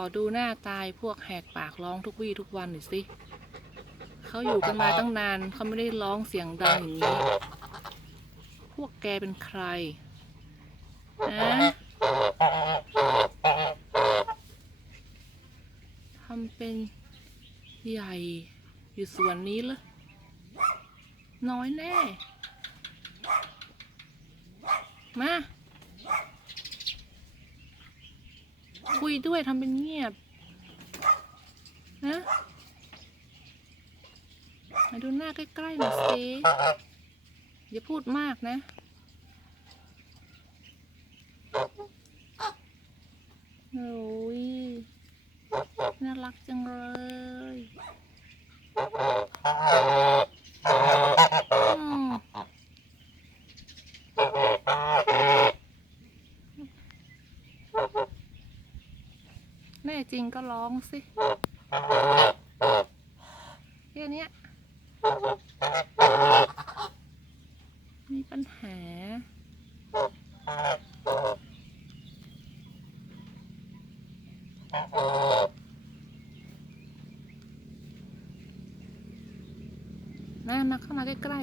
อดูหน้าตายพวกแหกปากร้องทุกวี่ทุกวันหน่อยสิเขาอยู่กันมาตั้งนานเขาไม่ได้ร้องเสียงดังอย่างนี้ พวกแกเป็นใครนะทำเป็นใหญ่อยู่ส่วนนี้เหรอน้อยแน่ มา คุยด้วยทำเป็นเงียบนะมาดูหน้าใกล้ๆหน่อยสิอย่าพูดมากนะ โอ้ยน่ารักจังเลยอืม แน่จริงก็ร้องสิแค่เนี้ยมีปัญหามามาเข้ามาใกล้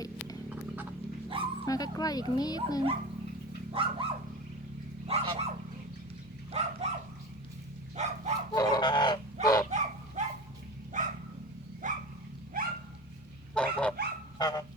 ๆ มาใกล้ๆอีกนิดนึง Um,